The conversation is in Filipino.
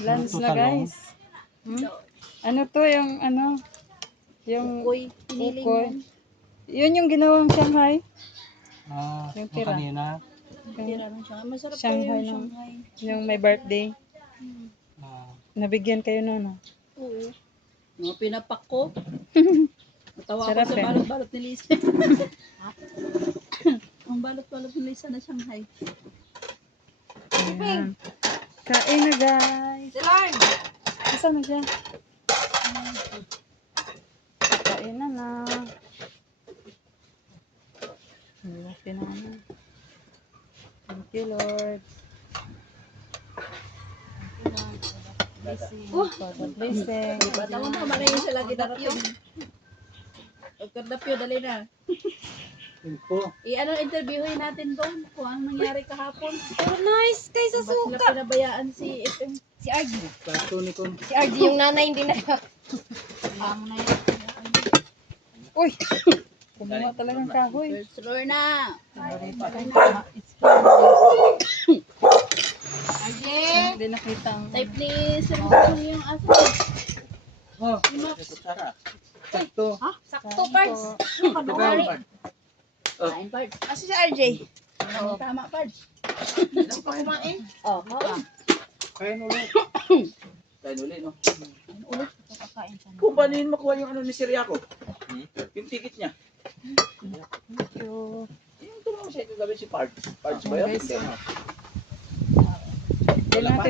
Lunch Luto na talong. guys. Hmm? Ano to yung ano? Yung Ukoy, piniling ukoy. yan. Yun yung ginawang Shanghai. Yung tira. kanina. Tira ng Shanghai. Masarap Shanghai kayo yung ng- Shanghai. Yung may birthday. Ah, Nabigyan kayo nun. Oo. Mga pinapak ko. Natawa ako Sarap sa eh. balot-balot ni Lisa. Ang balot-balot ni Lisa na Shanghai. Ayan. Kain na guys. Silan! Asan na siya? Kain na na. Laki na na. Thank you Lord. For the blessing. Bata mo na, marayin siya lagi darating. Pagkardapyo, dali na. info. I-ano, interviewin natin doon kung anong nangyari kahapon. Pero nice kaysa Ba't sila pinabayaan si FM? Si RG. Kaso ni Kon. Si RG yung nanay hindi na. Amo na yun. Uy! Kumuha talagang kahoy. First floor na. Again. Hindi nakita ang... Type ni Sir Bukong yung aso. Oh, Ni Max. sakto. Sakto parts. Kadungari. Kain, Pards. Asa si RJ? Oo, tama, Pards. Kumain. Oo, oo. Kain ulit. Kain uli, no? Ulit. Kakain siya. Kung paano yun makuha yung ano ni Siriaco? Yung ticket niya. Thank you. Yung tulong siya kagabi si Pards. Pards ba yun? Okay, Hindi, so- no? Hindi natin